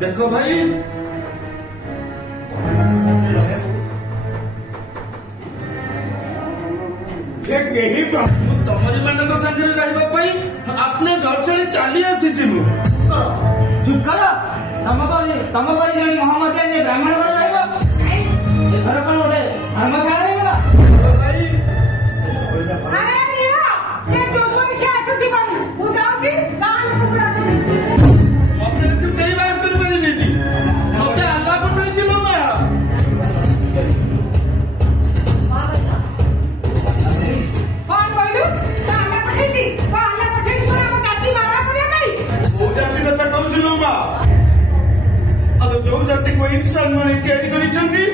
देखो भाई यही तमरी मान सागर रही अपने घर छाड़ी चली आसी चुप कर तम पर जन मोहम्मद ब्राह्मण घर घर कौन गोटे धर्मशाला जो जाति को इंसान बने तैयारी करिछंदी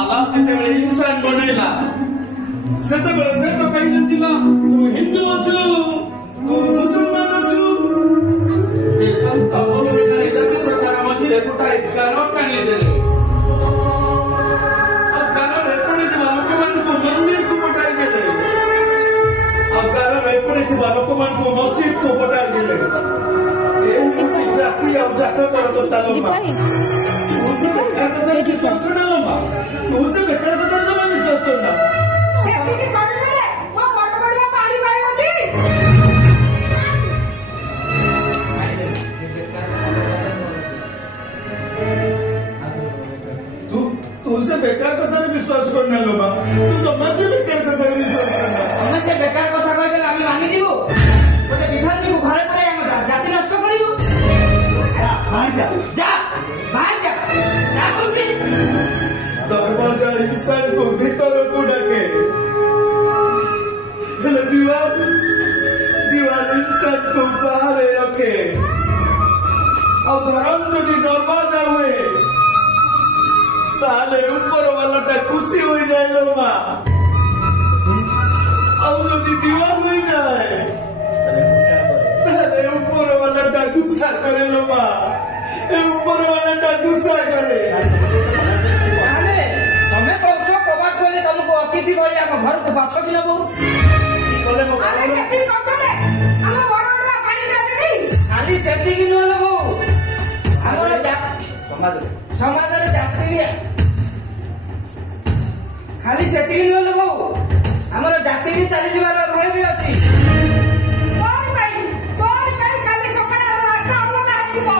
अल्लाह जेतेबेले इंसान बनेला सेतेबेले से तो कहि नथिला तू हिंदू अछु तू मुसलमान अछु ए संत बोलबे नाही जाति प्रकार मझिरे गोटाए गानो टाणी देले अब गानो रेपणी दिवा लोकमान को मंदिर को पटाई देले अब गानो रेपणी दिवा लोकमान को मस्जिद को पटाई देले जाति अब जातो तो तालमा तुझे बेकार कथा विश्वास करना लम्बा तुझे बेकार कथा जमा विश्वास करना सेठी की करले वो बड़ बड़ पानी पाई होती तुझे बेकार कथा विश्वास करना लम्बा तू तो मजे बेकार कथा विश्वास करना हमें से बेकार कथा कहि देला हम मानि जीवो गोटे विधान को घरे परे हम जाति नष्ट करिवो जा बाहर जा दरवाजा इंसान को भीतर को डाके दीवार इंसान को बाहर रखे अब धर्म जो दरवाजा हुए ताले ऊपर वाला टा खुशी हो जाए लोमा अब जो दीवार हो जाए ताले ऊपर वाला टा गुस्सा करे लोमा ऊपर वाला टा गुस्सा करे तमें कौछ कबाट खोली तुमको अतिथि भली हम घर को बाछ भी नबो अरे सेठी करले हम बड़ बड़ पानी देबी खाली सेठी की न लबो हमर समाज रे जाति भी खाली सेठी की न लबो हमर जाति भी चली जिबार भय भी अछि तोर काली सकाळे हम रास्ता आवला आइबो